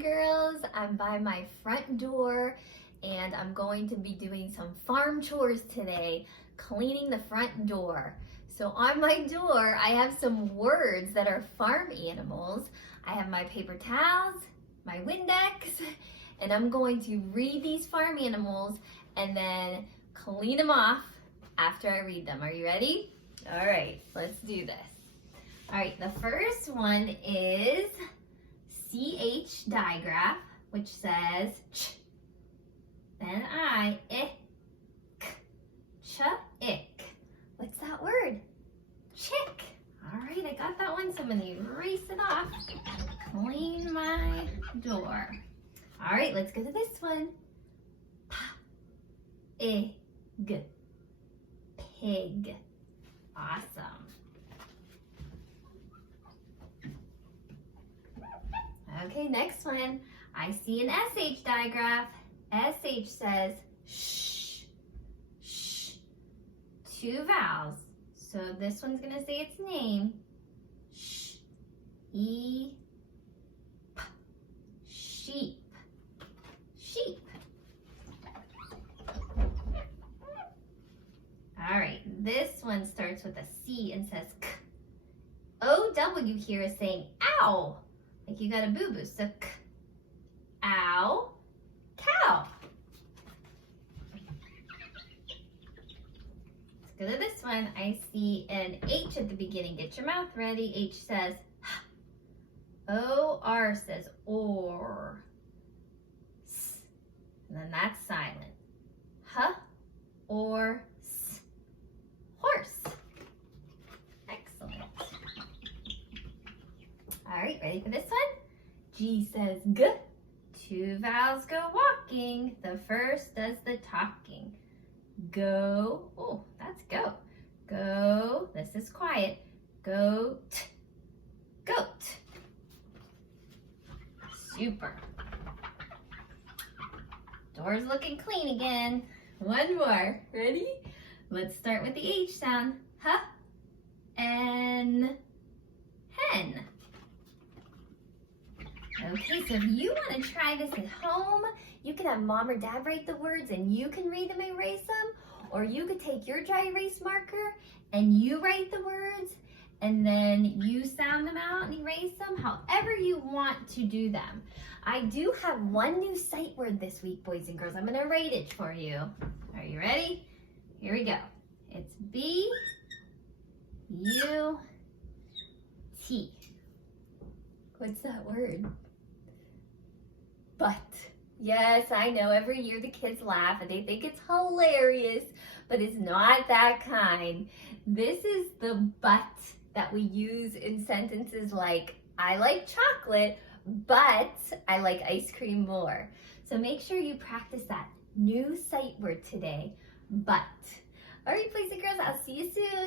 and girls. I'm by my front door and I'm going to be doing some farm chores today, cleaning the front door. So on my door, I have some words that are farm animals. I have my paper towels, my Windex, and I'm going to read these farm animals and then clean them off after I read them. Are you ready? All right, let's do this. All right, the first one is CH digraph, which says ch, then I, k, ch, ick. What's that word? Chick. All right, I got that one, so I'm gonna erase it off. Clean my door. All right, let's go to this one. Pig. Pig. Awesome. Okay, next one. I see an SH digraph. SH says shh, shh. Two vowels. So this one's gonna say its name. Sh, E, P, sheep, sheep. All right, this one starts with a C and says k. OW here is saying ow, like you got a boo-boo, so k, ow, cow. Let's go to this one. I see an H at the beginning. Get your mouth ready. H says h. OR says or. S. And then that's silent. H or s. Horse. Excellent. All right, ready for this one? G says g. Two vowels go walking. The first does the talking. Go. Oh, that's go. Go. This is quiet. Goat. Goat. Super. Door's looking clean again. One more. Ready? Let's start with the H sound. H, N, hen. Okay, so if you want to try this at home, you can have mom or dad write the words and you can read them and erase them, or you could take your dry erase marker and you write the words and then you sound them out and erase them, however you want to do them. I do have one new sight word this week, boys and girls. I'm going to write it for you. Are you ready? Here we go. It's B-U-T. What's that word? But. Yes, I know every year the kids laugh and they think it's hilarious, but it's not that kind. This is the but that we use in sentences like, I like chocolate, but I like ice cream more. So make sure you practice that new sight word today, but. All right, boys and girls, I'll see you soon.